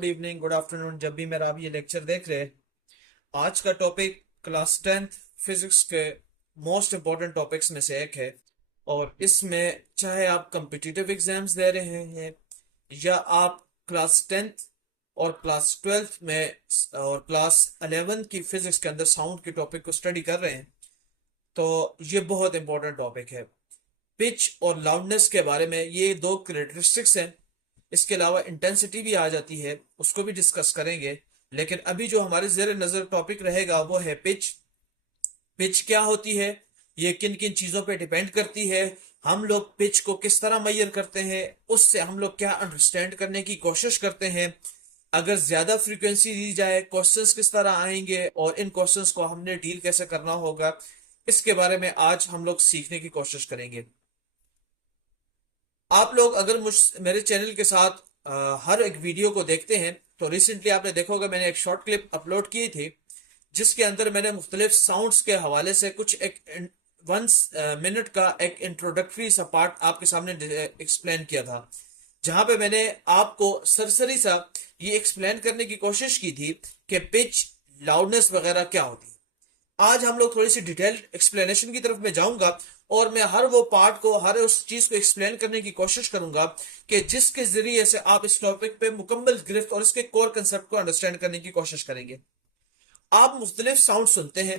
Good evening, good afternoon, जब भी मेरा आप ये लेक्चर देख रहे हैं। आज का टॉपिक क्लास 10th फिजिक्स के मोस्ट इम्पोर्टेंट टॉपिक्स में से एक है। और इसमें चाहे आप कम्पिटिटिव एग्जाम्स दे रहे हैं या आप क्लास 10th और क्लास 12th में और क्लास 11th की फिजिक्स के अंदर साउंड के टॉपिक को स्टडी कर रहे हैं, तो ये बहुत इंपॉर्टेंट टॉपिक है। पिच और लाउडनेस के बारे में ये दो करेक्टरिस्टिक्स हैं। इसके अलावा इंटेंसिटी भी आ जाती है, उसको भी डिस्कस करेंगे। लेकिन अभी जो हमारे जेर नजर टॉपिक रहेगा वो है पिच। पिच क्या होती है, ये किन किन चीजों पे डिपेंड करती है, हम लोग पिच को किस तरह मैयर करते हैं, उससे हम लोग क्या अंडरस्टैंड करने की कोशिश करते हैं। अगर ज्यादा फ्रीक्वेंसी दी जाए क्वेश्चंस किस तरह आएंगे और इन क्वेश्चंस को हमने डील कैसे करना होगा, इसके बारे में आज हम लोग सीखने की कोशिश करेंगे। आप लोग अगर मेरे चैनल के साथ हर एक वीडियो को देखते हैं तो रिसेंटली आपने देखा होगा मैंने एक शॉर्ट क्लिप अपलोड की थी, जिसके अंदर मैंने मुख्तलिफ साउंड्स के हवाले से कुछ एक 1 मिनट का एक इंट्रोडक्टरी सा पार्ट आपके सामने एक्सप्लेन किया था, जहां पे मैंने आपको सरसरी सा ये एक्सप्लेन करने की कोशिश की थी कि पिच, लाउडनेस वगैरह क्या होती है। आज हम लोग थोड़ी सी डिटेल्ड एक्सप्लेनेशन की तरफ मैं जाऊंगा और मैं हर वो पार्ट को, हर उस चीज को एक्सप्लेन करने की कोशिश करूंगा कि जिसके जरिए से आप इस टॉपिक पे मुकम्मल गिरफ्त और इसके कोर कंसेप्ट को अंडरस्टैंड करने की कोशिश करेंगे। आप मुख्तलिफ साउंड सुनते हैं।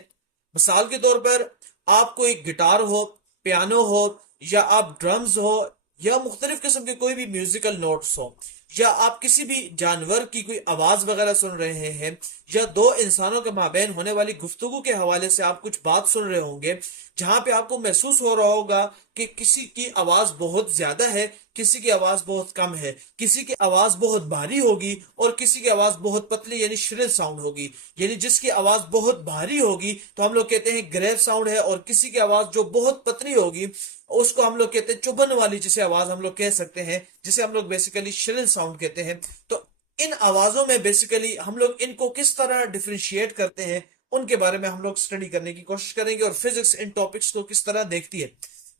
मिसाल के तौर पर आपको एक गिटार हो, पियानो हो, या आप ड्रम्स हो, या मुख्तलिफ किस्म के कोई भी म्यूजिकल नोट्स हो, या आप किसी भी जानवर की कोई आवाज वगैरह सुन रहे हैं, या दो इंसानों के माबैन होने वाली गुफ्तगू के हवाले से आप कुछ बात सुन रहे होंगे, जहां पे आपको महसूस हो रहा होगा कि किसी की आवाज बहुत ज्यादा है, किसी की आवाज बहुत कम है, किसी की आवाज बहुत भारी होगी और किसी की आवाज बहुत पतली यानी श्रिल साउंड होगी। यानी जिसकी आवाज बहुत भारी होगी तो हम लोग कहते हैं ग्रेव साउंड है, और किसी की आवाज जो बहुत पतली होगी उसको हम लोग कहते हैं चुभन वाली, जिसे आवाज हम लोग कह सकते हैं, जिसे हम लोग बेसिकली श्रिल साउंड कहते हैं। तो इन आवाजों में बेसिकली हम लोग इनको किस तरह डिफ्रेंशिएट करते हैं, उनके बारे में हम लोग स्टडी करने की कोशिश करेंगे, और फिजिक्स इन टॉपिक्स को किस तरह देखती है।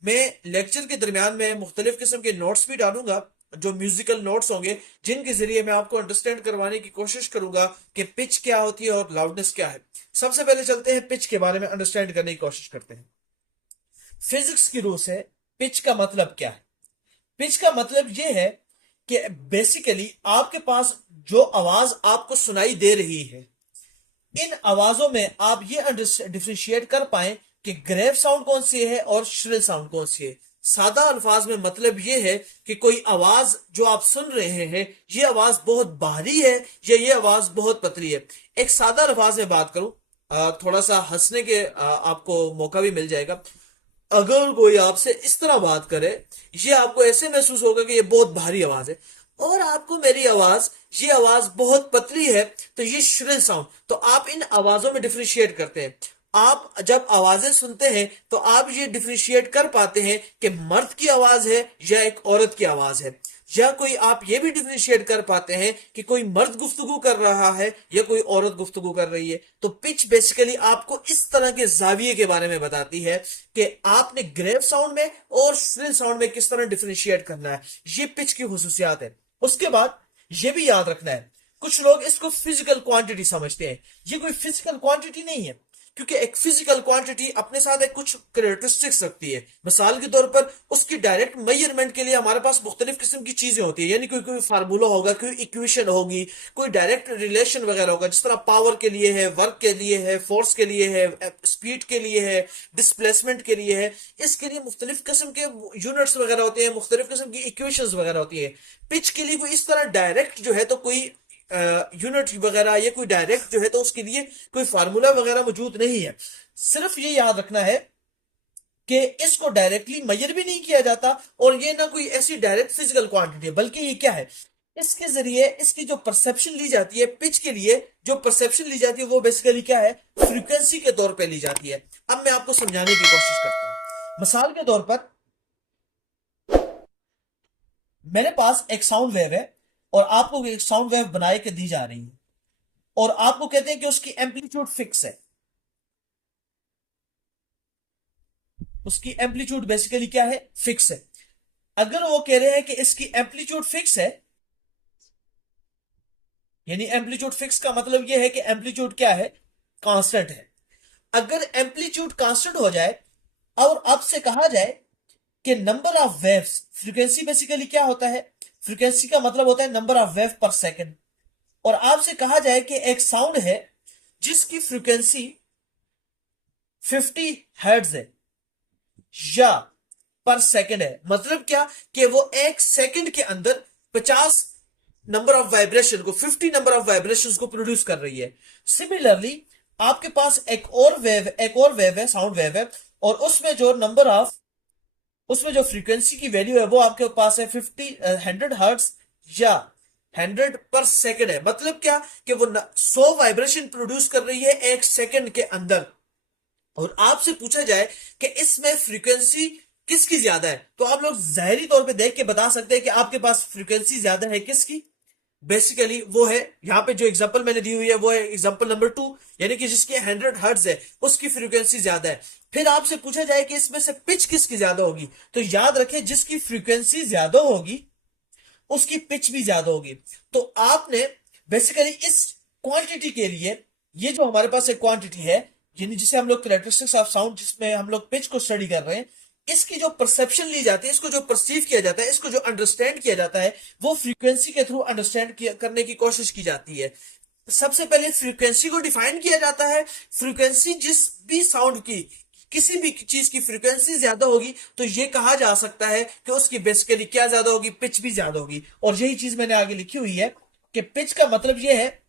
मैं लेक्चर के दरमियान में मुख्तलिफ किस्म के नोट्स भी डालूंगा, जो म्यूजिकल नोट्स होंगे, जिनके जरिए मैं आपको अंडरस्टैंड करवाने की कोशिश करूंगा कि पिच क्या होती है और लाउडनेस क्या है। सबसे पहले चलते हैं पिच के बारे में अंडरस्टैंड करने की कोशिश करते हैं। फिजिक्स की रूह से पिच का मतलब क्या है? पिच का मतलब यह है कि बेसिकली आपके पास जो आवाज आपको सुनाई दे रही है, इन आवाजों में आप ये डिफ्रेंशिएट कर पाए कि ग्रेव साउंड कौन सी है और श्रिल साउंड कौन सी है। सादा अल्फाज में मतलब ये है कि कोई आवाज जो आप सुन रहे हैं, ये आवाज बहुत भारी है या ये आवाज बहुत पतली है। एक सादा अल्फाज में बात करूं, थोड़ा सा हंसने के आपको मौका भी मिल जाएगा। अगर कोई आपसे इस तरह बात करे, ये आपको ऐसे महसूस होगा कि ये बहुत भारी आवाज है, और आपको मेरी आवाज, ये आवाज बहुत पतली है, तो ये श्रिल साउंड। तो आप इन आवाजों में डिफ्रेंशिएट करते हैं। आप जब आवाजें सुनते हैं तो आप ये डिफ्रेंशिएट कर पाते हैं कि मर्द की आवाज है या एक औरत की आवाज है, या कोई आप ये भी डिफरेंशिएट कर पाते हैं कि कोई मर्द गुफ्तगू कर रहा है या कोई औरत गुफ्तगू कर रही है। तो पिच बेसिकली आपको इस तरह के जाविये के बारे में बताती है कि आपने ग्रेव साउंड में और श्रिल साउंड में किस तरह डिफरेंशिएट करना है। ये पिच की खुसूसियात है। उसके बाद ये भी याद रखना है, कुछ लोग इसको फिजिकल क्वांटिटी समझते हैं। ये कोई फिजिकल क्वांटिटी नहीं है, क्योंकि एक फिजिकल क्वांटिटी अपने साथ एक कुछ करेक्टरिस्टिक्स रखती है। मिसाल के तौर पर उसकी डायरेक्ट मेजरमेंट के लिए हमारे पास मुख्तलिफ किस्म की चीजें होती है, यानी कोई कोई फार्मूला होगा, कोई इक्वेशन होगी, कोई डायरेक्ट रिलेशन वगैरह होगा, जिस तरह पावर के लिए है, वर्क के लिए है, फोर्स के लिए है, स्पीड के लिए है, डिस्प्लेसमेंट के लिए है। इसके लिए मुख्तलिफ किस्म के यूनिट्स वगैरह होते हैं, मुख्तलिफ किस्म की इक्वेशन वगैरह होती है। पिच के लिए कोई इस तरह डायरेक्ट जो है तो कोई यूनिट वगैरह या कोई डायरेक्ट जो है तो उसके लिए कोई फार्मूला वगैरह मौजूद नहीं है। सिर्फ ये याद रखना है कि इसको डायरेक्टली मेजर भी नहीं किया जाता, और ये ना कोई ऐसी डायरेक्ट फिजिकल क्वांटिटी है, बल्कि ये क्या है, इसके जरिए इसकी जो परसेप्शन ली जाती है, पिच के लिए जो परसेप्शन ली जाती है वो बेसिकली क्या है, फ्रीक्वेंसी के तौर पे ली जाती है। अब मैं आपको समझाने की कोशिश करता हूं। मिसाल के तौर पर मेरे पास एक साउंड वेव है, और आपको एक साउंड वेव बनाए के दी जा रही है, और आपको कहते हैं कि उसकी एम्पलीट्यूड फिक्स है। उसकी एम्पलीट्यूड बेसिकली क्या है, फिक्स है। अगर वो कह रहे हैं कि इसकी एम्पलीट्यूड फिक्स है, यानी एम्पलीट्यूड फिक्स का मतलब यह है कि एम्पलीट्यूड क्या है, कांस्टेंट है। अगर एम्पलीट्यूड कांस्टेंट हो जाए और आपसे कहा जाए कि number of waves, frequency basically क्या होता है, फ्रीक्वेंसी का मतलब होता है नंबर ऑफ वेव पर सेकंड, और आपसे कहा जाए कि एक साउंड है जिसकी फ्रीक्वेंसी 50 हर्ट्ज है या पर सेकंड है, मतलब क्या कि वो एक सेकंड के अंदर 50 नंबर ऑफ वाइब्रेशन को, 50 नंबर ऑफ वाइब्रेशंस को प्रोड्यूस कर रही है। सिमिलरली आपके पास एक और वेव है, साउंड वेव है, और उसमें जो फ्रीक्वेंसी की वैल्यू है वो आपके पास है 100 हर्ट्ज या 100 पर सेकंड है। मतलब क्या कि वो 100 वाइब्रेशन प्रोड्यूस कर रही है एक सेकंड के अंदर। और आपसे पूछा जाए कि इसमें फ्रीक्वेंसी किसकी ज्यादा है, तो आप लोग जाहिरी तौर पे देख के बता सकते हैं कि आपके पास फ्रीक्वेंसी ज्यादा है किसकी। बेसिकली वो है, यहां पे जो एग्जांपल मैंने दी हुई है वो है एग्जांपल नंबर 2, यानी कि जिसकी 100 हर्ट्ज है उसकी फ्रीक्वेंसी ज्यादा है। फिर आपसे पूछा जाए कि इसमें से पिच किसकी ज्यादा होगी, तो याद रखें जिसकी फ्रीक्वेंसी ज्यादा होगी उसकी पिच भी ज्यादा होगी। तो आपने बेसिकली इस क्वांटिटी के लिए, ये जो हमारे पास एक क्वांटिटी है यानी जिसे हम लोग कैरेक्टरिस्टिक्स ऑफ साउंड, जिसमें हम लोग पिच को स्टडी कर रहे हैं, इसकी जो परसेप्शन ली जाती है, इसको जो परसीव किया जाता है, इसको जो अंडरस्टैंड किया जाता है, वो फ्रीक्वेंसी के थ्रू अंडरस्टैंड करने की कोशिश की जाती है। सबसे पहले फ्रीक्वेंसी को डिफाइन किया जाता है। फ्रीक्वेंसी जिस भी साउंड की, किसी भी चीज की फ्रीक्वेंसी ज्यादा होगी तो ये कहा जा सकता है कि उसकी बेसिकली क्या ज्यादा होगी, पिच भी ज्यादा होगी। और यही चीज मैंने आगे लिखी हुई है कि पिच का मतलब ये है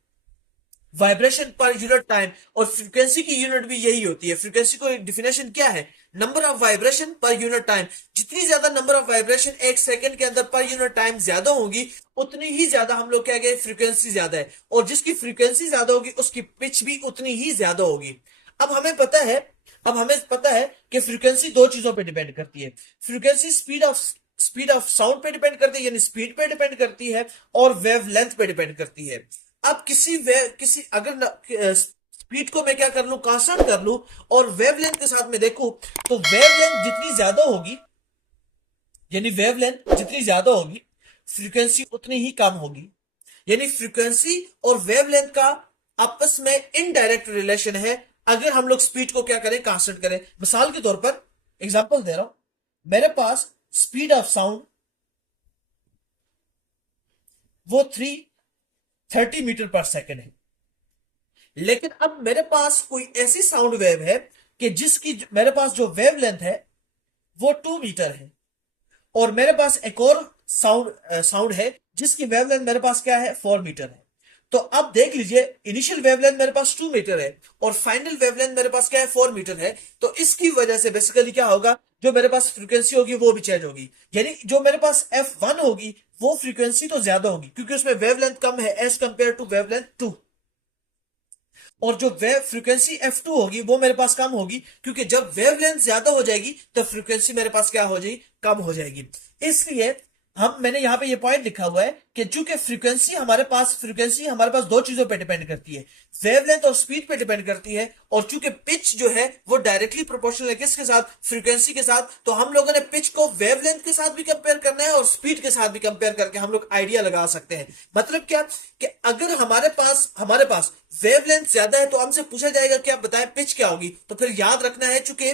वाइब्रेशन पर यूनिट टाइम, और फ्रीक्वेंसी की यूनिट भी यही होती है। फ्रीक्वेंसी को डिफिनेशन क्या है, number of vibration per unit time. जितनी ज्यादा नंबर ऑफ वाइब्रेशन एक सेकंड के अंदर पर यूनिट टाइम ज्यादा होगी, उतनी ही ज्यादा हम लोग क्या कहें, फ्रीक्वेंसी ज्यादा है। और जिसकी फ्रीक्वेंसी ज्यादा होगी उसकी पिच भी उतनी ही ज्यादा होगी। अब हमें पता है कि फ्रीक्वेंसी दो चीजों पे डिपेंड करती है। फ्रीक्वेंसी स्पीड ऑफ साउंड पे डिपेंड करती है, यानी स्पीड पे डिपेंड करती है, और वेव लेंथ पे डिपेंड करती है। अब किसी अगर स्पीड को मैं क्या कर लूं, कांस्टेंट कर लूं, और वेवलेंथ के साथ में देखूं, तो वेवलेंथ जितनी ज्यादा होगी, यानी वेवलेंथ जितनी ज्यादा होगी फ्रीक्वेंसी उतनी ही कम होगी। यानी फ्रीक्वेंसी और वेवलेंथ का आपस में इनडायरेक्ट रिलेशन है अगर हम लोग स्पीड को क्या करें, कांस्टेंट करें। मिसाल के तौर पर एग्जांपल दे रहा हूं, मेरे पास स्पीड ऑफ साउंड वो 330 मीटर पर सेकेंड है, लेकिन अब मेरे पास कोई ऐसी साउंड वेव है कि जिसकी मेरे पास जो वेवलेंथ है वो 2 मीटर है, और मेरे पास एक और साउंड है जिसकी वेवलेंथ मेरे पास क्या है, 4 मीटर है। तो अब देख लीजिए, इनिशियल वेवलेंथ मेरे पास 2 मीटर है और फाइनल वेवलेंथ मेरे पास क्या है, 4 मीटर है। तो इसकी वजह से बेसिकली क्या होगा, जो मेरे पास फ्रीक्वेंसी होगी वो भी चेंज होगी। यानी जो मेरे पास F1 होगी वो फ्रीक्वेंसी तो ज्यादा होगी क्योंकि उसमें वेवलेंथ कम है एज कंपेयर टू वेवलेंथ 2, और जो वेव फ्रीक्वेंसी F2 होगी वो मेरे पास कम होगी क्योंकि जब वेवलेंथ ज्यादा हो जाएगी तो फ्रीक्वेंसी मेरे पास क्या हो जाएगी, कम हो जाएगी। इसलिए मैंने यहां पे ये पॉइंट लिखा हुआ है कि चूंकि फ्रीक्वेंसी हमारे पास दो चीजों पे डिपेंड करती है, वेवलेंथ और स्पीड पे डिपेंड करती है, और चूंकि पिच जो है वो डायरेक्टली प्रोपोर्शनल है किसके साथ, फ्रीक्वेंसी के साथ। तो हम लोगों ने पिच को वेवलेंथ के साथ भी कंपेयर करना है और स्पीड के साथ भी कंपेयर करके हम लोग आइडिया लगा सकते हैं। मतलब क्या कि अगर हमारे पास वेवलेंथ ज्यादा है तो हमसे पूछा जाएगा कि आप बताएं पिच क्या होगी, तो फिर याद रखना है चूंकि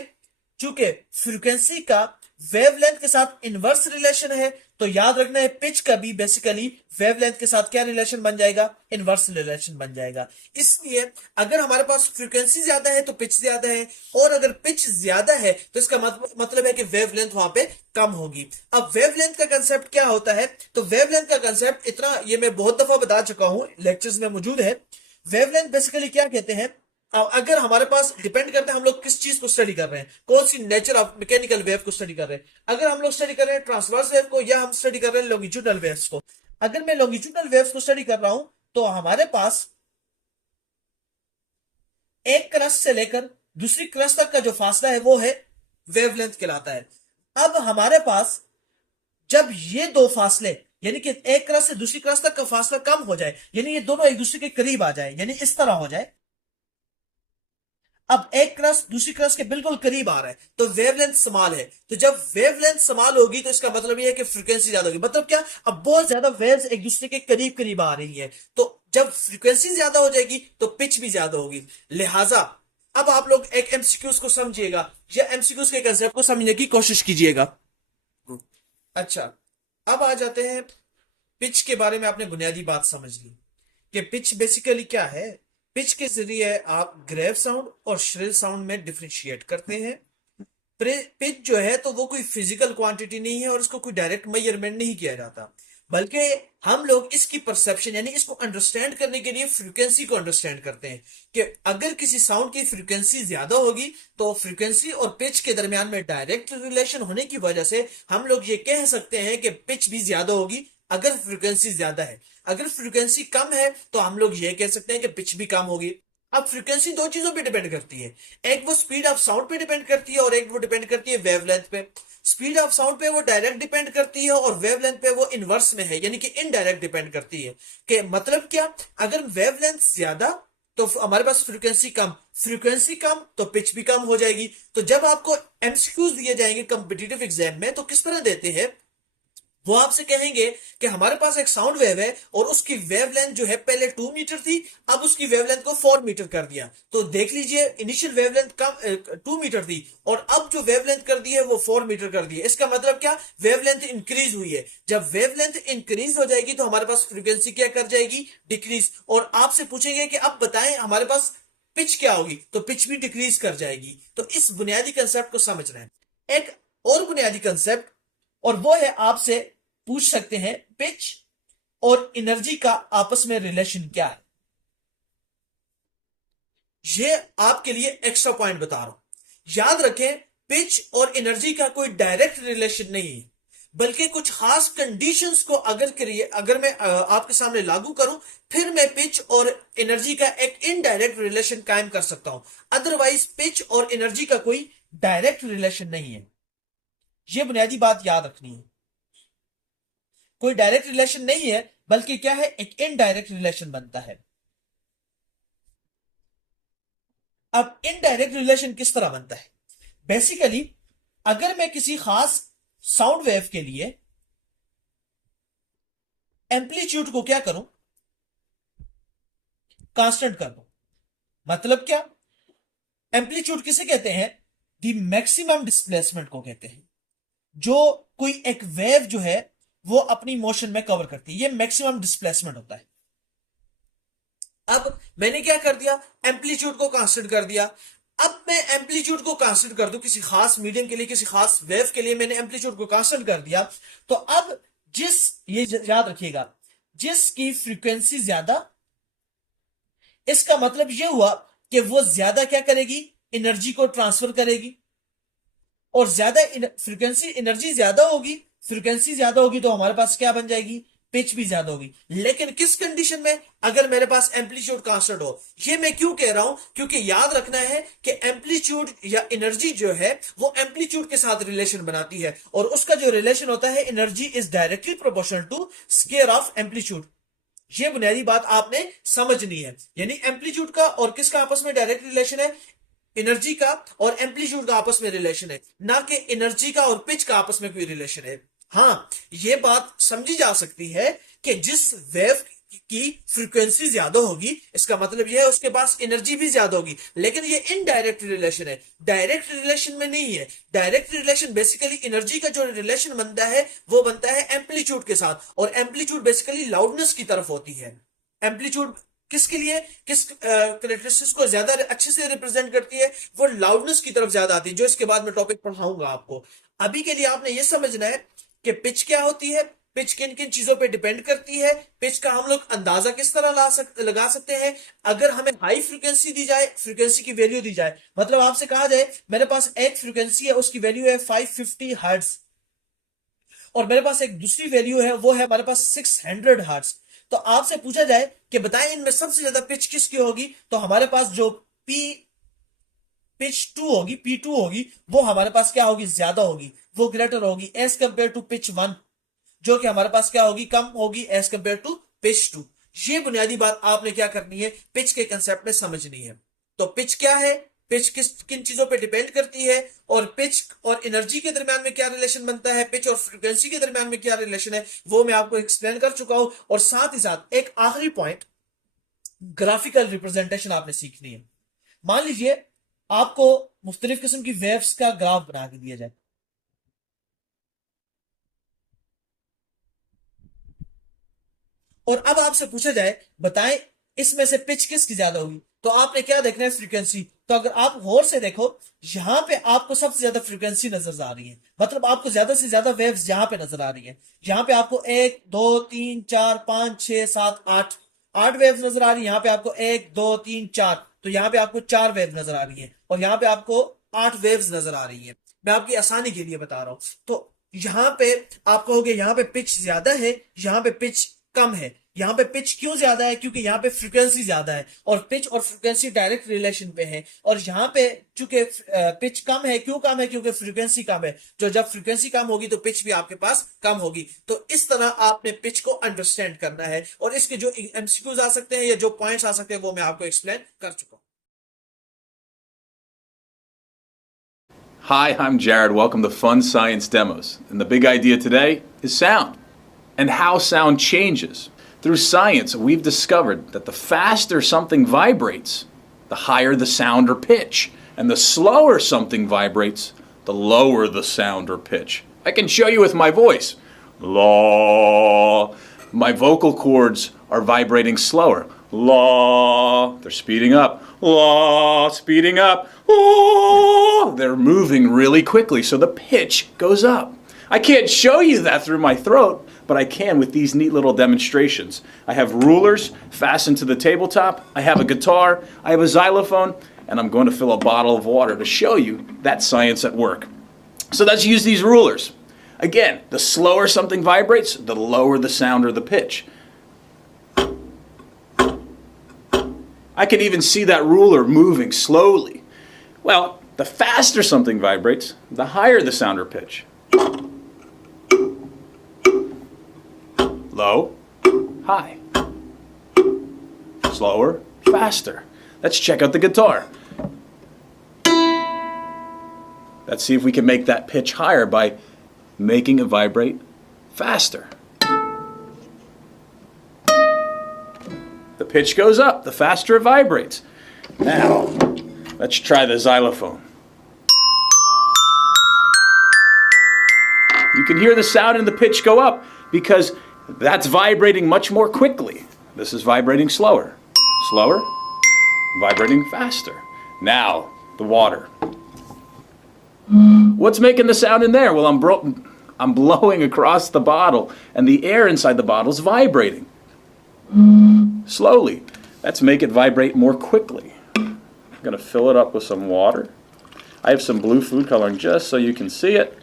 चूंकि फ्रीक्वेंसी का वेवलेंथ के साथ इनवर्स रिलेशन है, तो याद रखना है पिच का भी बेसिकली वेवलेंथ के साथ क्या रिलेशन बन जाएगा, इनवर्स रिलेशन बन जाएगा। इसलिए अगर हमारे पास फ्रीक्वेंसी ज्यादा है तो पिच ज्यादा है, और अगर पिच ज्यादा है तो इसका मतलब है कि वेवलेंथ वहां पे कम होगी। अब वेवलेंथ का कंसेप्ट क्या होता है, तो वेवलेंथ का कंसेप्ट इतना ये मैं बहुत दफा बता चुका हूं, लेक्चर्स में मौजूद है। वेवलेंथ बेसिकली क्या कहते हैं, अब अगर हमारे पास डिपेंड करता है हम लोग किस चीज को स्टडी कर रहे हैं, कौन see nature of mechanical wave को स्टडी कर रहे हैं। अगर हम लोग स्टडी कर रहे हैं ट्रांसवर्स वेव को या हम स्टडी कर रहे हैं लॉन्गिट्यूडनल वेव्स को। अगर मैं लॉन्गिट्यूडनल वेव्स को स्टडी कर रहा हूं तो हमारे पास एक क्रस्ट से लेकर दूसरी क्रस्ट तक का जो फासला है वो है वेवलेंथ कहलाता है। अब हमारे पास जब ये दो फासले, यानी कि एक क्रस्ट से दूसरी क्रस्ट तक का फासला कम हो जाए, यानी ये दोनों एक दूसरे के करीब आ जाए, यानी इस तरह हो जाए, अब एक क्रस्ट दूसरी क्रस्ट के बिल्कुल करीब आ रहा है तो वेवलेंथ स्मॉल है। तो जब वेवलेंथ स्मॉल होगी तो इसका मतलब यह है कि फ्रीक्वेंसी ज्यादा होगी। मतलब क्या, अब बहुत ज्यादा वेव्स एक दूसरे के करीब करीब आ रही है, तो जब फ्रीक्वेंसी ज्यादा हो जाएगी तो पिच भी ज्यादा होगी। लिहाजा अब आप लोग एक एमसीक्यूज को समझिएगा या एमसीक्यूज के कंसेप्ट को समझने की कोशिश कीजिएगा। अच्छा, अब आ जाते हैं पिच के बारे में। आपने बुनियादी बात समझ ली कि पिच बेसिकली क्या है। पिच के जरिए आप ग्रेव साउंड और श्रिल साउंड में डिफरेंशिएट करते हैं। पिच जो है तो वो कोई फिजिकल क्वांटिटी नहीं है और इसको कोई डायरेक्ट मेजरमेंट नहीं किया जाता, बल्कि हम लोग इसकी परसेप्शन यानी इसको अंडरस्टैंड करने के लिए फ्रीक्वेंसी को अंडरस्टैंड करते हैं कि अगर किसी साउंड की फ्रीक्वेंसी ज्यादा होगी तो फ्रीक्वेंसी और पिच के दरमियान में डायरेक्ट रिलेशन होने की वजह से हम लोग ये कह सकते हैं कि पिच भी ज्यादा होगी अगर फ्रीक्वेंसी ज्यादा है। अगर फ्रीक्वेंसी कम है तो हम लोग ये कह सकते हैं कि पिच भी कम होगी। अब फ्रीक्वेंसी दो चीजों पे डिपेंड करती है, एक वो स्पीड ऑफ साउंड पे डिपेंड करती है और एक वो डिपेंड करती है वेवलेंथ पे। स्पीड ऑफ साउंड पे वो डायरेक्ट डिपेंड करती है और वेवलेंथ पे वो इनवर्स में है यानी कि इनडायरेक्ट डिपेंड करती है। कि मतलब क्या, अगर वेवलेंथ ज्यादा तो हमारे पास फ्रीक्वेंसी कम तो पिच भी कम हो जाएगी। तो जब आपको एमसीक्यूज दिए जाएंगे कॉम्पिटिटिव एग्जाम में तो किस तरह देते हैं, वो आपसे कहेंगे कि हमारे पास एक साउंड वेव है और उसकी वेवलेंथ जो है पहले 2 मीटर थी, अब उसकी वेवलेंथ को 4 मीटर कर दिया। तो देख लीजिए इनिशियल वेवलेंथ कम 2 मीटर थी और अब जो वेवलेंथ कर दी है वो 4 मीटर कर दी है। इसका मतलब क्या, वेवलेंथ इंक्रीज हुई है। जब वेवलेंथ इंक्रीज हो जाएगी तो हमारे पास फ्रीक्वेंसी क्या कर जाएगी, डिक्रीज। और आपसे पूछेंगे कि अब बताएं हमारे पास पिच क्या होगी, तो पिच भी डिक्रीज कर जाएगी। तो इस बुनियादी कंसेप्ट को समझ रहे हैं। एक और बुनियादी कंसेप्ट और वो है, आपसे पूछ सकते हैं पिच और एनर्जी का आपस में रिलेशन क्या है। ये आपके लिए एक्स्ट्रा पॉइंट बता रहा हूं, याद रखें पिच और एनर्जी का कोई डायरेक्ट रिलेशन नहीं है, बल्कि कुछ खास कंडीशंस को अगर मैं आपके सामने लागू करूं फिर मैं पिच और एनर्जी का एक इनडायरेक्ट रिलेशन कायम कर सकता हूं। अदरवाइज पिच और एनर्जी का कोई डायरेक्ट रिलेशन नहीं है। यह बुनियादी बात याद रखनी है, कोई डायरेक्ट रिलेशन नहीं है बल्कि क्या है, एक इनडायरेक्ट रिलेशन बनता है। अब इनडायरेक्ट रिलेशन किस तरह बनता है, बेसिकली अगर मैं किसी खास साउंड वेव के लिए एम्पलीट्यूड को क्या करूं, कांस्टेंट कर दूं। मतलब क्या, एम्पलीट्यूड किसे कहते हैं, दी मैक्सिमम डिस्प्लेसमेंट को कहते हैं। जो कोई एक वेव जो है वो अपनी मोशन में कवर करती है, ये मैक्सिमम डिस्प्लेसमेंट होता है। अब मैंने क्या कर दिया, एम्पलीट्यूड को कांस्टेंट कर दिया। अब मैं एम्पलीट्यूड को कांस्टेंट कर दूं किसी खास मीडियम के लिए, किसी खास वेव के लिए मैंने एम्पलीट्यूड को कांस्टेंट कर दिया। तो अब ये याद रखिएगा, जिसकी फ्रीक्वेंसी ज्यादा, इसका मतलब यह हुआ कि वो ज्यादा क्या करेगी, एनर्जी को ट्रांसफर करेगी। और ज्यादा फ्रीक्वेंसी एनर्जी ज्यादा होगी, फ्रीक्वेंसी ज्यादा होगी तो हमारे पास क्या बन जाएगी, पिच भी ज्यादा होगी। लेकिन किस कंडीशन में, अगर मेरे पास एम्पलीट्यूड कांस्टेंट हो। ये मैं क्यों कह रहा हूं, क्योंकि याद रखना है कि एम्पलीट्यूड या एनर्जी जो है वो एम्पलीट्यूड के साथ रिलेशन बनाती है और उसका जो रिलेशन होता है, energy is directly proportional to square of amplitude. ये बुनियादी बात आपने समझनी है। यानी एम्पलीट्यूड का और किसका आपस में डायरेक्ट रिलेशन है, एनर्जी का और एम्पलीट्यूड का आपस में रिलेशन है, ना कि एनर्जी का और पिच का आपस में कोई रिलेशन है। हाँ, यह बात समझी जा सकती है कि जिस वेव की फ्रीक्वेंसी ज्यादा होगी इसका मतलब यह है उसके पास एनर्जी भी ज्यादा होगी, लेकिन ये इनडायरेक्ट रिलेशन है, डायरेक्ट रिलेशन में नहीं है। डायरेक्ट रिलेशन बेसिकली एनर्जी का जो रिलेशन बनता है वो बनता है एम्पलीट्यूड के साथ, और एम्पलीट्यूड बेसिकली लाउडनेस की तरफ होती है। एम्पलीट्यूड किसके लिए, किस करेक्टरिस्टिक्स को ज्यादा अच्छे से रिप्रेजेंट करती है, वो लाउडनेस की तरफ ज्यादा आती है, जो इसके बाद में टॉपिक पढ़ाऊंगा आपको। अभी के लिए आपने ये समझना है कि पिच क्या होती है, पिच किन किन चीजों पे डिपेंड करती है, पिच का हम लोग अंदाजा किस तरह लगा सकते हैं। अगर हमें हाई फ्रीक्वेंसी दी जाए, फ्रीक्वेंसी की वैल्यू दी जाए, मतलब आपसे कहा जाए मेरे पास एक फ्रीक्वेंसी है उसकी वैल्यू है 550 हर्ट्ज और मेरे पास एक दूसरी वैल्यू है वो है हमारे पास 600 हर्ट्ज। तो आपसे पूछा जाए कि बताएं इनमें सबसे ज्यादा पिच किसकी होगी, तो हमारे पास जो P2 होगी वो हमारे पास क्या होगी, ज्यादा होगी, वो ग्रेटर होगी एज कंपेयर टू पिच 1, जो कि हमारे पास क्या होगी, कम होगी एज कंपेयर टू पिच 2। ये बुनियादी बात आपने क्या करनी है, पिच के कंसेप्ट में समझनी है। तो पिच क्या है, पिच किन चीजों पे डिपेंड करती है, और पिच और एनर्जी के दरमियान में क्या रिलेशन बनता है, पिच और फ्रीक्वेंसी के दरमियान में क्या रिलेशन है, वो मैं आपको एक्सप्लेन कर चुका हूं। और साथ ही साथ एक आखिरी पॉइंट ग्राफिकल रिप्रेजेंटेशन आपने सीखनी है। मान लीजिए आपको मुख्तलिफ किस्म की वेव्स का ग्राफ बना के दिया जाए, और अब आपसे पूछा जाए बताएं इसमें से पिच किसकी ज्यादा होगी, तो आपने क्या देखना है, फ्रीक्वेंसी। तो अगर आप गौर से देखो, यहां पे आपको सबसे ज्यादा फ्रीक्वेंसी नजर आ रही है, मतलब आपको ज्यादा से ज्यादा वेव्स यहां पे नजर आ रही है। यहां पे आपको 1 2 3 4 5 6 7 8 8 वेव्स नजर आ रही है। यहाँ पे आपको 1 2 3 4, तो यहाँ पे आपको 4 वेव नजर आ रही है, और यहाँ पे आपको 8 वेव्स नजर आ रही है। मैं आपकी आसानी के लिए बता रहा हूं। तो यहाँ पे आप कहोगे यहाँ पे पिच ज्यादा है, यहाँ पे पिच कम है। यहाँ पे पिच क्यों ज्यादा है, क्योंकि यहाँ पे फ्रीक्वेंसी ज्यादा है, और पिच और फ्रीक्वेंसी डायरेक्ट रिलेशन पे है। और यहाँ पे चूंकि पिच कम है, क्यों कम है, क्योंकि फ्रीक्वेंसी कम है। जो जब फ्रीक्वेंसी कम होगी तो पिच भी आपके पास कम होगी। तो इस तरह आपने पिच को अंडरस्टैंड करना है, और इसके जो एमसीक्यूज आ सकते हैं या जो पॉइंट्स आ सकते हैं वो मैं आपको एक्सप्लेन कर चुका हूं। Hi, I'm Jared. Welcome to Fun Science Demos. And the big idea today is sound and how sound changes. Through science, we've discovered that the faster something vibrates, the higher the sound or pitch. And the slower something vibrates, the lower the sound or pitch. I can show you with my voice. La. My vocal cords are vibrating slower. La. They're speeding up. La. Speeding up. La. They're moving really quickly, so the pitch goes up. I can't show you that through my throat, but I can with these neat little demonstrations. I have rulers fastened to the tabletop. I have a guitar. I have a xylophone. And I'm going to fill a bottle of water to show you that science at work. So let's use these rulers. Again, the slower something vibrates, the lower the sound or the pitch. I can even see that ruler moving slowly. Well, the faster something vibrates, the higher the sound or pitch. Low, high. Slower, faster. Let's check out the guitar. Let's see if we can make that pitch higher by making it vibrate faster. The pitch goes up, the faster it vibrates. Now, let's try the xylophone. You can hear the sound and the pitch go up because that's vibrating much more quickly. This is vibrating slower. Slower, vibrating faster. Now, the water. What's making the sound in there? Well, I'm blowing across the bottle, and the air inside the bottle is vibrating. Slowly. Let's make it vibrate more quickly. I'm going to fill it up with some water. I have some blue food coloring just so you can see it.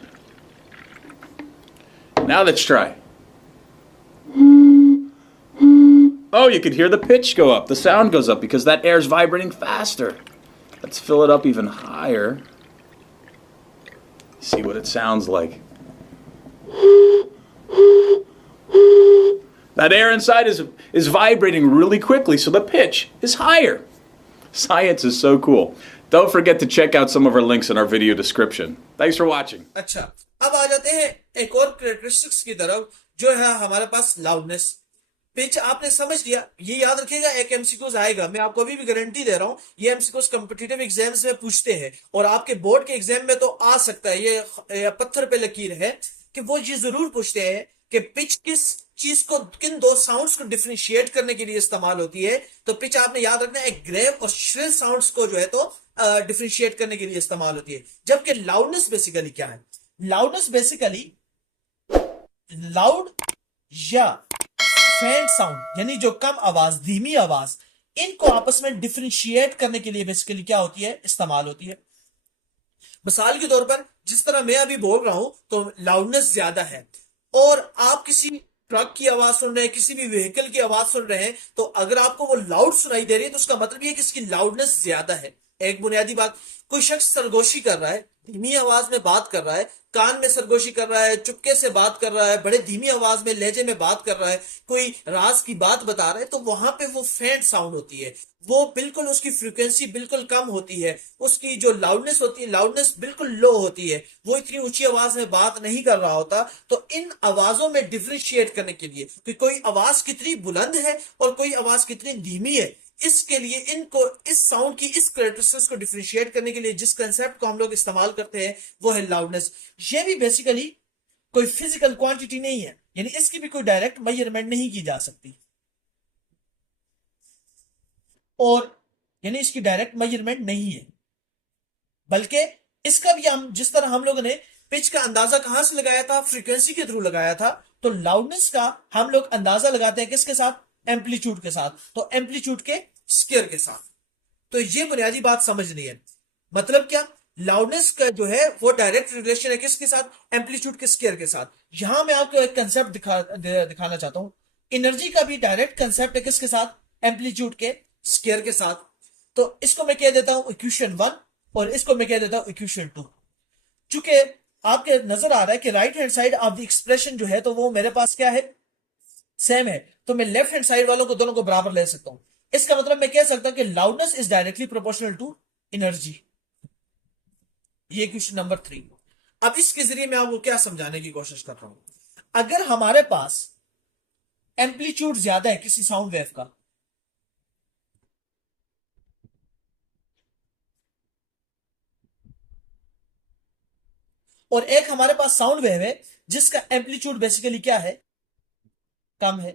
Now let's try. Oh, you can hear the pitch go up. The sound goes up because that air is vibrating faster. Let's fill it up even higher. See what it sounds like. That air inside is vibrating really quickly, so the pitch is higher. Science is so cool. Don't forget to check out some of our links in our video description. Thanks for watching. अच्छा, अब आ जाते हैं एक और characteristics की तरफ, जो है हमारे पास लाउडनेस। पिच आपने समझ लिया, ये याद रखिएगा, एक एमसीक्यूज आएगा, मैं आपको अभी भी गारंटी दे रहा हूं, ये एमसीक्यूज कॉम्पिटिटिव एग्जाम्स में पूछते हैं, और आपके बोर्ड के एग्जाम में तो आ सकता है, ये पत्थर पे लकीर है कि वो ये जरूर पूछते हैं कि पिच किस चीज को, किन दो साउंड्स को डिफरेंशिएट करने के लिए इस्तेमाल होती है। तो पिच आपने याद रखना है, ग्रेव और श्रिल साउंड्स को जो है तो डिफरेंशिएट करने के लिए इस्तेमाल होती है। जबकि लाउडनेस बेसिकली क्या है? लाउडनेस बेसिकली लाउड या फेंट साउंड, यानी जो कम आवाज, धीमी आवाज, इनको आपस में डिफरेंशिएट करने के लिए बेसिकली क्या होती है, इस्तेमाल होती है। मिसाल के तौर पर जिस तरह मैं अभी बोल रहा हूं तो लाउडनेस ज्यादा है, और आप किसी ट्रक की आवाज सुन रहे हैं, किसी भी व्हीकल की आवाज सुन रहे हैं, तो अगर आपको वो लाउड सुनाई दे रही है तो उसका मतलब ये है कि इसकी लाउडनेस ज्यादा है। एक बुनियादी बात, कोई शख्स सरगोशी कर रहा है, धीमी आवाज में बात कर रहा है, कान में सरगोशी कर रहा है, चुपके से बात कर रहा है, बड़े धीमी आवाज में लहजे में बात कर रहा है, कोई राज की बात बता रहा है, तो वहां पे वो फेंट साउंड होती है, वो बिल्कुल उसकी फ्रीक्वेंसी बिल्कुल कम होती है, उसकी जो लाउडनेस होती है, लाउडनेस बिल्कुल लो होती है, वो इतनी ऊंची आवाज में बात नहीं कर रहा होता। तो इन आवाजों में डिफरेंशिएट करने के लिए कि कोई आवाज कितनी बुलंद है और कोई आवाज कितनी धीमी है, इसके लिए इनको इस साउंड की इस कैरेक्टरिस्टिक्स को डिफरेंशिएट करने के लिए जिस कंसेप्ट को हम लोग इस्तेमाल करते हैं वो है लाउडनेस। ये भी बेसिकली कोई फिजिकल क्वांटिटी नहीं है, यानी इसकी भी कोई डायरेक्ट मेजरमेंट नहीं की जा सकती, और यानी इसकी डायरेक्ट मेजरमेंट नहीं है, बल्कि इसका भी हम जिस तरह हम लोगों ने पिच का अंदाजा कहां से लगाया था, फ्रीक्वेंसी के थ्रू लगाया था, तो लाउडनेस का हम लोग अंदाजा लगाते हैं किसके साथ, एम्पलीट्यूड के साथ, तो एम्पलीट्यूड के स्केयर के साथ। तो ये बुनियादी बात समझनी है। मतलब क्या, लाउडनेस का जो है वो डायरेक्ट रिलेशन है किसके साथ, एम्पलीट्यूड के स्केयर के साथ। यहां मैं आपको एक कंसेप्ट दिखाना चाहता हूं, एनर्जी का भी डायरेक्ट कंसेप्ट है किसके साथ, एम्पलीट्यूड के स्केयर के साथ। तो इसको मैं कह देता हूं इक्वेशन 1 और इसको मैं कह देता हूं इक्वेशन 2। चूंकि आपके नजर आ रहा है कि right hand side of the expression जो है तो वो मेरे पास क्या है, सेम है, तो मैं लेफ्ट हैंड साइड वालों को दोनों को बराबर ले सकता हूं। इसका मतलब मैं कह सकता हूं कि loudness is directly proportional to energy. ये क्वेश्चन नंबर 3। अब इसके जरिए मैं आपको क्या समझाने की कोशिश कर रहा हूं, अगर हमारे पास एम्पलीट्यूड ज्यादा है किसी साउंड वेव का, और एक हमारे पास साउंड वेव है जिसका एम्पलीट्यूड बेसिकली क्या है, कम है।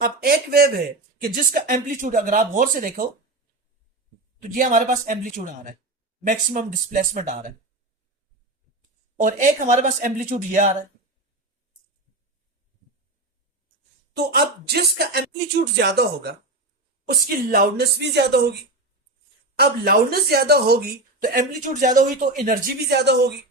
अब एक वेव है कि जिसका एम्पलीट्यूड अगर आप गौर से देखो तो ये हमारे पास एम्पलीट्यूड आ रहा है, मैक्सिमम डिस्प्लेसमेंट आ रहा है, और एक हमारे पास एम्पलीट्यूड ये आ रहा है। तो अब जिसका एम्पलीट्यूड ज्यादा होगा उसकी लाउडनेस भी ज्यादा होगी। अब लाउडनेस ज्यादा होगी तो एम्पलीट्यूड ज्यादा हुई तो एनर्जी भी ज्यादा होगी,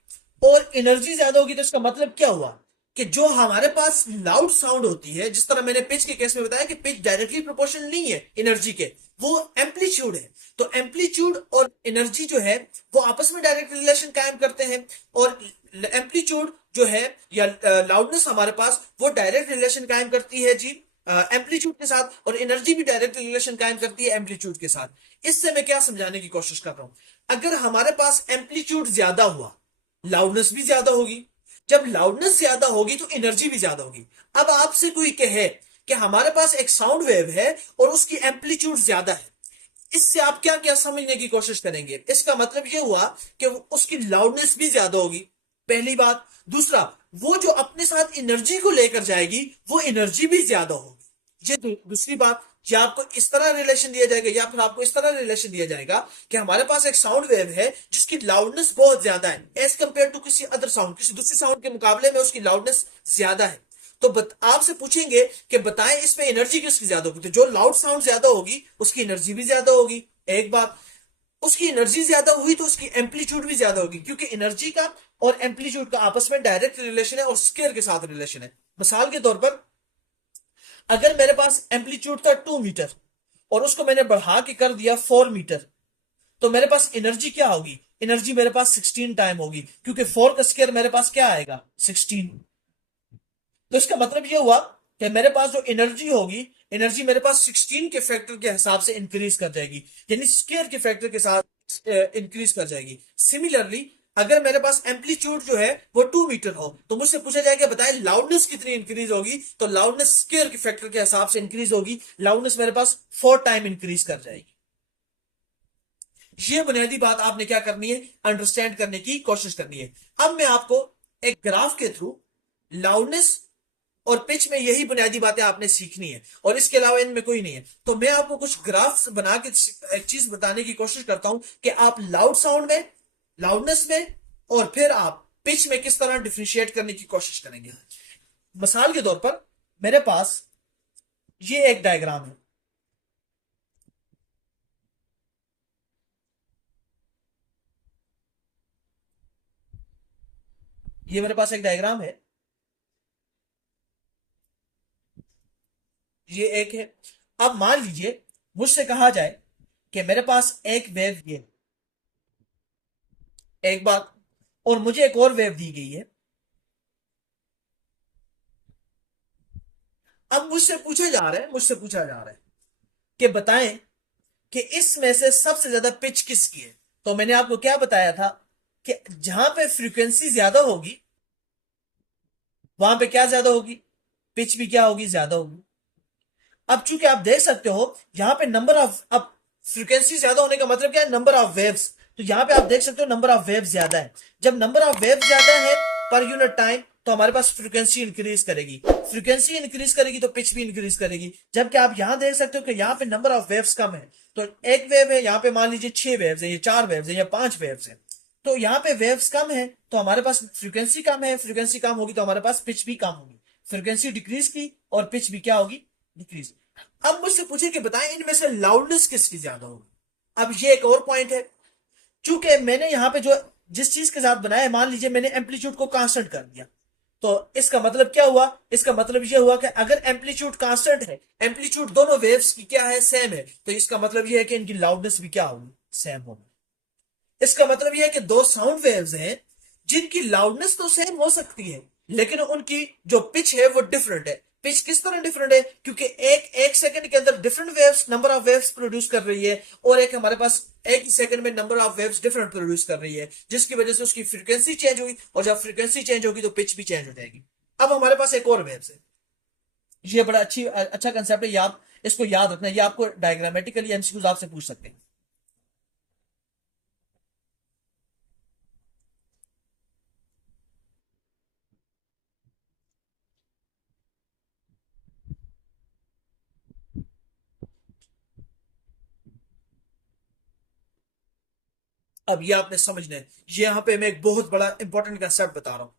और एनर्जी ज्यादा होगी तो इसका मतलब क्या हुआ कि जो हमारे पास लाउड साउंड होती है, जिस तरह मैंने पिच के केस में बताया कि पिच डायरेक्टली प्रोपोर्शनल नहीं है एनर्जी के, वो एम्पलीट्यूड है। तो एम्पलीट्यूड और एनर्जी जो है वो आपस में डायरेक्ट रिलेशन कायम करते हैं, और एम्पलीट्यूड जो है या लाउडनेस हमारे पास वो डायरेक्ट रिलेशन कायम करती है जी एम्पलीट्यूड के साथ, और एनर्जी भी डायरेक्ट रिलेशन कायम करती है एम्पलीट्यूड के साथ। इससे मैं क्या समझाने की कोशिश कर रहा हूं, अगर हमारे पास एम्पलीट्यूड ज्यादा हुआ लाउडनेस भी ज्यादा होगी, जब लाउडनेस ज्यादा होगी तो एनर्जी भी ज्यादा होगी। अब आपसे कोई कहे कि हमारे पास एक साउंड वेव है और उसकी एम्पलीट्यूड ज्यादा है, इससे आप क्या क्या समझने की कोशिश करेंगे, इसका मतलब यह हुआ कि उसकी लाउडनेस भी ज्यादा होगी, पहली बात। दूसरा, वो जो अपने साथ एनर्जी को लेकर जाएगी वो एनर्जी भी ज्यादा होगी। ये दूसरी बात, या आपको इस तरह रिलेशन दिया जाएगा या फिर आपको इस तरह रिलेशन दिया जाएगा कि हमारे पास एक साउंड वेव है जिसकी लाउडनेस बहुत ज्यादा है एज कंपेयर टू किसी अदर साउंड, किसी दूसरी साउंड के मुकाबले में उसकी लाउडनेस ज्यादा है। तो आपसे पूछेंगे कि बताएं इसमें एनर्जी किसकी ज्यादा होगी, तो जो लाउड साउंड ज्यादा होगी उसकी एनर्जी भी ज्यादा होगी। एक बात, उसकी एनर्जी ज्यादा हुई तो उसकी एम्पलीट्यूड भी ज्यादा होगी, क्योंकि एनर्जी का और एम्पलीट्यूड का आपस में डायरेक्ट रिलेशन है और स्केयर के साथ रिलेशन है। मिसाल के तौर पर, अगर मेरे पास एम्पलीट्यूड था 2 मीटर और उसको मैंने बढ़ा के कर दिया 4 मीटर, तो मेरे पास एनर्जी क्या होगी, एनर्जी मेरे पास 16 टाइम होगी, क्योंकि 4 का स्केयर मेरे पास क्या आएगा, 16। तो इसका मतलब ये हुआ कि मेरे पास जो एनर्जी होगी, एनर्जी मेरे पास 16 के फैक्टर के हिसाब से इंक्रीज कर जाएगी, यानी स्केयर के फैक्टर के साथ इंक्रीज कर जाएगी। सिमिलरली, अगर मेरे पास एम्पलीट्यूड जो है वो 2 मीटर हो तो मुझसे पूछा जाएगा बताए लाउडनेस कितनी इंक्रीज होगी, तो लाउडनेस स्केयर के फैक्टर के हिसाब से इंक्रीज होगी, लाउडनेस मेरे पास 4 टाइम इंक्रीज कर जाएगी। ये बुनियादी बात आपने क्या करनी है, अंडरस्टैंड करने की कोशिश करनी है। अब मैं आपको एक ग्राफ के थ्रू लाउडनेस और पिच में यही बुनियादी बातें आपने सीखनी है, और इसके अलावा इनमें कोई नहीं है। तो मैं आपको कुछ ग्राफ्स बना के एक चीज बताने की कोशिश करता हूं कि आप लाउड साउंड में, लाउडनेस में और फिर आप पिच में किस तरह डिफ्रेंशिएट करने की कोशिश करेंगे। मिसाल के तौर पर मेरे पास ये एक डायग्राम है, ये मेरे पास एक डायग्राम है, ये एक है। अब मान लीजिए मुझसे कहा जाए कि मेरे पास एक वेव ये, एक बात, और मुझे एक और वेव दी गई है। अब मुझसे पूछा जा रहा है कि बताएं कि इसमें से सबसे ज्यादा पिच किसकी है। तो मैंने आपको क्या बताया था कि जहां पे फ्रीक्वेंसी ज्यादा होगी वहां पे क्या ज्यादा होगी, पिच भी क्या होगी, ज्यादा होगी। अब चूंकि आप देख सकते हो यहाँ पे नंबर ऑफ, अब फ्रीक्वेंसी ज्यादा होने का मतलब क्या है, नंबर ऑफ वेव्स। तो यहाँ पे आप देख सकते हो नंबर ऑफ वेव्स ज्यादा है। जब नंबर ऑफ वेव्स ज्यादा है पर यूनिट टाइम, तो हमारे पास फ्रीक्वेंसी इंक्रीज करेगी। फ्रीक्वेंसी इंक्रीज करेगी तो पिच भी इंक्रीज करेगी। जबकि आप यहाँ देख सकते हो कि यहाँ पे नंबर ऑफ वेव्स कम है। तो एक वेव है, यहाँ पे मान लीजिए 6 वेव्स है, ये 4 वेव्स है, या 5 वेव्स है। तो यहाँ पे वेव्स कम है तो हमारे पास फ्रीक्वेंसी कम है। फ्रीक्वेंसी कम होगी तो हमारे पास पिच भी कम होगी। फ्रीक्वेंसी डिक्रीज की और पिच भी क्या होगी, डिक्रीज। अब मुझसे पूछे कि बताएं इनमें से लाउडनेस किसकी ज्यादा होगी। अब ये एक और पॉइंट है, चूंकि मैंने यहाँ पे जो जिस चीज के साथ बनाया है, मान लीजिए मैंने एम्पलीट्यूड को कांस्टेंट कर दिया, तो इसका मतलब क्या हुआ, इसका मतलब ये हुआ कि अगर एम्पलीट्यूड कांस्टेंट है, एम्पलीट्यूड दोनों वेव्स की क्या है, सेम है, तो इसका मतलब ये है कि इनकी लाउडनेस भी क्या होगी, सेम होगी। इसका मतलब यह है कि दो साउंड वेव्स हैं जिनकी लाउडनेस तो सेम हो सकती है, लेकिन उनकी जो पिच है वो डिफरेंट है। पिच किस तरह डिफरेंट है, क्योंकि एक सेकंड के अंदर different waves, number of waves produce कर रही है, और एक हमारे पास एक ही सेकंड में number of waves different produce कर रही है, जिसकी वजह से उसकी फ्रीक्वेंसी चेंज हुई, और जब फ्रीक्वेंसी चेंज होगी तो पिच भी चेंज हो जाएगी। अब हमारे पास एक और वेव्स है, ये बड़ा अच्छा कंसेप्ट है, ये आप इसको याद रखना, ये आपको डायग्रामेटिकली एमसीक्यूज आपसे पूछ सकते हैं। अब ये आपने समझना है, ये यहां पे मैं एक बहुत बड़ा इंपॉर्टेंट कंसेप्ट बता रहा हूं।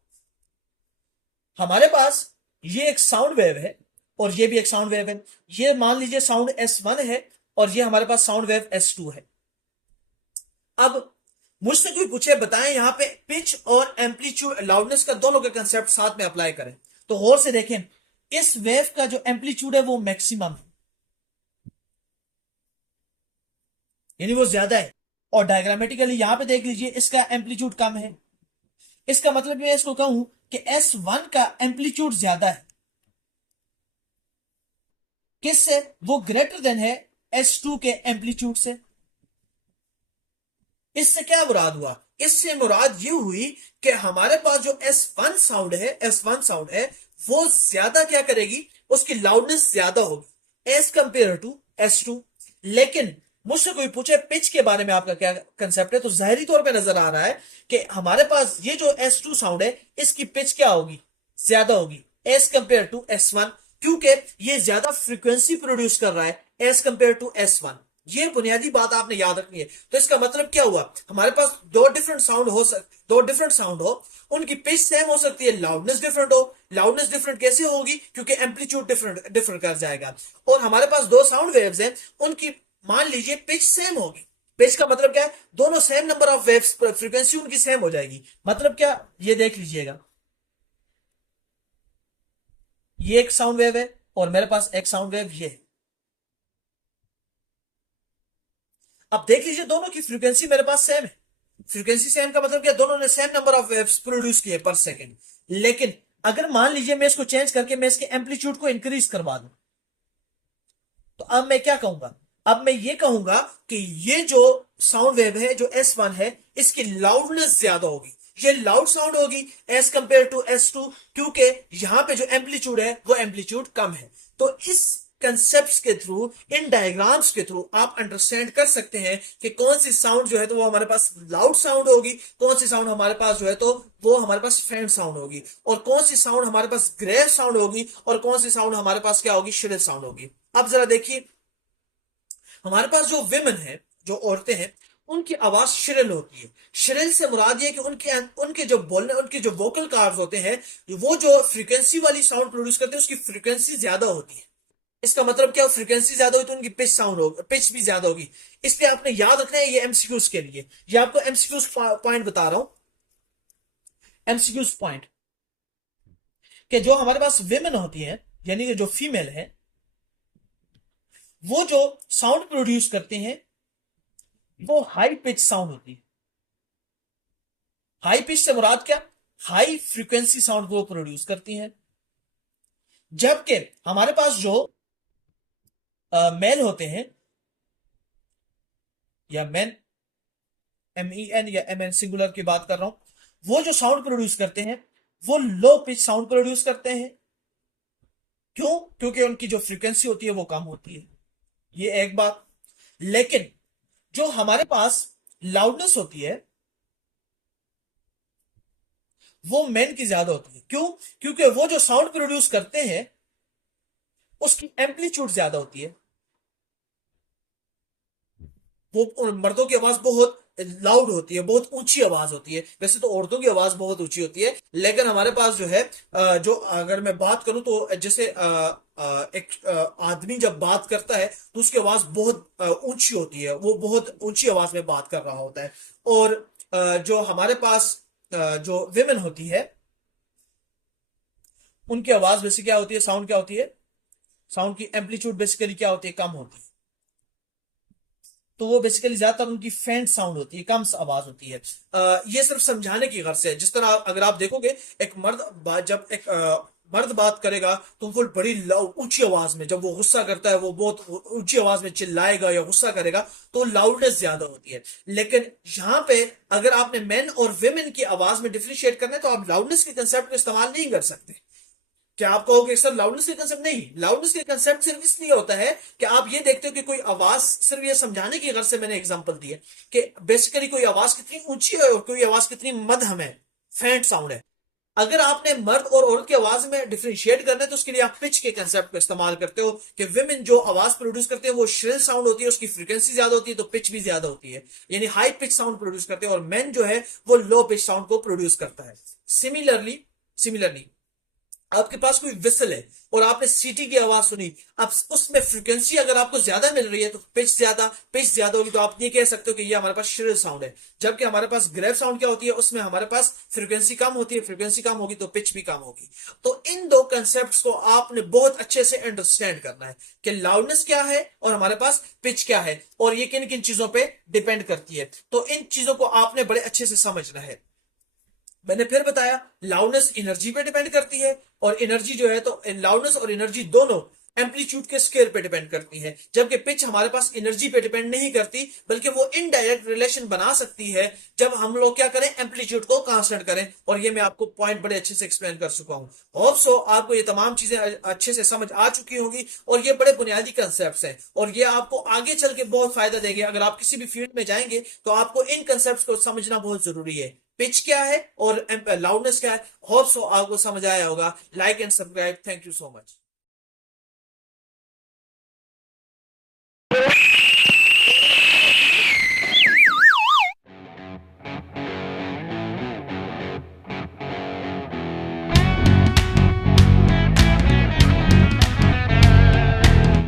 हमारे पास ये एक साउंड वेव है और ये भी एक साउंड वेव है। ये मान लीजिए साउंड S1 है और ये हमारे पास साउंड वेव S2 है। अब मुझसे कोई पूछे बताएं यहां पे पिच और एम्पलीट्यूड, लाउडनेस का दोनों का कंसेप्ट साथ में अप्लाई करें, तो गौर से देखें, इस वेव का जो एम्पलीट्यूड है वो मैक्सिमम है, यानी वो ज्यादा है। और डायग्रामेटिकली यहां पे देख लीजिए इसका एम्पलीट्यूड कम है। इसका मतलब मैं इसको कहूं कि S1 का एम्पलीट्यूड ज्यादा है, किससे, वो ग्रेटर देन है S2 के एम्पलीट्यूड से। इससे क्या मुराद हुआ, इससे मुराद ये हुई कि हमारे पास जो S1 साउंड है वो ज्यादा क्या करेगी, उसकी लाउडनेस ज्यादा होगी एज कंपेयर टू S2। लेकिन मुझसे कोई पूछे पिच के बारे में आपका क्या कंसेप्ट है, तो जाहिरी तौर पे नजर आ रहा है कि हमारे पास ये जो S2 साउंड है इसकी पिच क्या होगी, ज्यादा होगी एज कंपेयर टू S1, क्योंकि ये ज्यादा फ्रीक्वेंसी प्रोड्यूस कर रहा है एज कंपेयर टू S1। ये बुनियादी बात आपने याद रखनी है। तो इसका मतलब क्या हुआ, हमारे पास दो डिफरेंट साउंड हो, उनकी पिच सेम हो सकती है, लाउडनेस डिफरेंट हो। लाउडनेस डिफरेंट कैसे होगी, क्योंकि एम्पलीट्यूड डिफरेंट कर जाएगा। और हमारे पास दो साउंड वेव्स हैं, उनकी मान लीजिए पिच सेम होगी। पिच का मतलब क्या है, दोनों same number of waves, frequency उनकी सेम हो जाएगी। मतलब क्या, ये देख लीजिएगा, ये एक साउंड वेव है और मेरे पास एक साउंड वेव ये है। अब देख लीजिए दोनों की फ्रीक्वेंसी मेरे पास सेम है। फ्रीक्वेंसी सेम का मतलब क्या, दोनों ने same number of waves produce किए पर सेकंड। लेकिन अगर मान लीजिए मैं इसको चेंज करके मैं इसके एम्पलीट्यूड को इंक्रीज करवा दूं, तो अब मैं क्या कहूंगा, अब मैं ये कहूंगा कि ये जो साउंड वेव है जो S1 है इसकी लाउडनेस ज्यादा होगी, ये लाउड साउंड होगी एज कंपेयर टू S2, क्योंकि यहां पे जो एम्पलीट्यूड है वो एम्पलीट्यूड कम है। तो इस कंसेप्ट के थ्रू, इन डायग्राम्स के थ्रू आप अंडरस्टैंड कर सकते हैं कि कौन सी साउंड जो है तो वो हमारे पास लाउड साउंड होगी, कौन सी साउंड हमारे पास जो है तो वो हमारे पास फेंट साउंड होगी, और कौन सी साउंड हमारे पास ग्रेव साउंड होगी, और कौन सी साउंड हमारे पास क्या होगी, श्रिल साउंड होगी। अब जरा देखिए, हमारे पास जो विमेन है, जो औरतें हैं, उनकी आवाज श्रिल होती है। श्रिल से मुराद ये कि उनके उनके जो बोलने, उनके जो वोकल कार्ड्स होते हैं, वो जो फ्रीक्वेंसी वाली साउंड प्रोड्यूस करते हैं उसकी फ्रीक्वेंसी ज्यादा होती है। इसका मतलब क्या, फ्रीक्वेंसी ज्यादा होगी तो उनकी पिच साउंड होगी, पिच भी ज्यादा होगी। इसलिए आपने याद रखना है, ये एमसीक्यूज के लिए, ये आपको एमसीक्यूज पॉइंट बता रहा हूं। एमसीक्यूज पॉइंट कि जो हमारे पास विमेन होती है, यानी कि जो फीमेल है, वो जो साउंड प्रोड्यूस करते हैं वो हाई पिच साउंड होती है। हाई पिच से मुराद क्या, हाई फ्रीक्वेंसी साउंड को प्रोड्यूस करती हैं। जबकि हमारे पास जो मेल होते हैं, या मेन, MEN या MN सिंगुलर की बात कर रहा हूं, वो जो साउंड प्रोड्यूस करते हैं वो लो पिच साउंड प्रोड्यूस करते हैं। क्यों? क्योंकि उनकी जो फ्रीक्वेंसी होती है वो कम होती है, ये एक बात। लेकिन जो हमारे पास लाउडनेस होती है वो मेन की ज्यादा होती है। क्यों? क्योंकि वो जो साउंड प्रोड्यूस करते हैं उसकी एम्पलीट्यूड ज्यादा होती है। वो मर्दों की आवाज बहुत लाउड होती है, बहुत ऊंची आवाज होती है। वैसे तो औरतों की आवाज बहुत ऊंची होती है, लेकिन हमारे पास जो है जो अगर मैं बात करूं तो जैसे एक आदमी जब बात करता है तो उसकी आवाज बहुत ऊंची होती है, वो बहुत ऊंची आवाज में बात कर रहा होता है। और जो हमारे पास जो विमेन होती है उनकी आवाज बेसिकली क्या होती है, साउंड क्या होती है, साउंड की एम्पलीट्यूड बेसिकली क्या होती है, कम होती है। तो वो बेसिकली ज्यादातर उनकी फेंट साउंड होती है, कम आवाज होती है। ये सिर्फ समझाने की गर्ज से है। जिस तरह अगर आप देखोगे एक जब एक मर्द बात करेगा तो वो बड़ी ऊंची आवाज में, जब वो गुस्सा करता है वो बहुत ऊंची आवाज में चिल्लाएगा या गुस्सा करेगा तो लाउडनेस ज्यादा होती है। लेकिन यहाँ पे अगर आपने मेन और वेमेन की आवाज में डिफ्रेंशिएट करना है तो आप लाउडनेस के कंसेप्ट को इस्तेमाल नहीं कर सकते। क्या आप कहोगे सर लाउडनेस का कंसेप्ट? नहीं, लाउडनेस का कंसेप्ट सिर्फ इसलिए होता है कि आप ये देखते हो कि कोई आवाज, सिर्फ ये समझाने की गर्ज से मैंने एग्जांपल दी है कि बेसिकली कोई आवाज कितनी ऊंची है और कोई आवाज कितनी मध्यम है, फेंट साउंड है। अगर आपने मर्द और औरत की आवाज में डिफरेंशिएट करना है तो उसके लिए आप पिच के कंसेप्ट को इस्तेमाल करते हो कि विमेन जो आवाज प्रोड्यूस करते हैं वो श्रिल साउंड होती है, उसकी फ्रीक्वेंसी ज्यादा होती है तो पिच भी ज्यादा होती है, यानी हाई पिच साउंड प्रोड्यूस करते हैं। और मैन जो है वो लो पिच साउंड को प्रोड्यूस करता है। सिमिलरली आपके पास कोई विसल है और आपने सीटी की आवाज सुनी, अब उसमें फ्रीक्वेंसी अगर आपको ज्यादा मिल रही है तो पिच ज्यादा होगी, तो आप ये कह सकते हो कि ये हमारे पास श्रिल साउंड है। जबकि हमारे पास ग्रेव साउंड क्या होती है, उसमें हमारे पास फ्रीक्वेंसी कम होती है, फ्रीक्वेंसी कम होगी तो पिच भी कम होगी। तो इन दो कंसेप्ट को आपने बहुत अच्छे से अंडरस्टैंड करना है कि लाउडनेस क्या है और हमारे पास पिच क्या है और ये किन किन चीजों पर डिपेंड करती है। तो इन चीजों को आपने बड़े अच्छे से समझना है। मैंने फिर बताया लाउडनेस एनर्जी पे डिपेंड करती है, और एनर्जी जो है तो लाउडनेस और एनर्जी दोनों एम्पलीट्यूड के स्केल पे डिपेंड करती है। जबकि पिच हमारे पास एनर्जी पे डिपेंड नहीं करती, बल्कि वो इनडायरेक्ट रिलेशन बना सकती है जब हम लोग क्या करें, एम्पलीट्यूड को कांस्टेंट करें। और ये मैं आपको पॉइंट बड़े अच्छे से एक्सप्लेन कर चुका हूं। होप सो आपको ये तमाम चीजें अच्छे से समझ आ चुकी होंगी, और ये बड़े बुनियादी कंसेप्ट हैं और ये आपको आगे चल के बहुत फायदा देंगे। अगर आप किसी भी फील्ड में जाएंगे तो आपको इन कंसेप्ट को समझना बहुत जरूरी है। पिच क्या है और लाउडनेस क्या है। होप सो आपको समझ आया होगा। Like and subscribe. Thank you so much.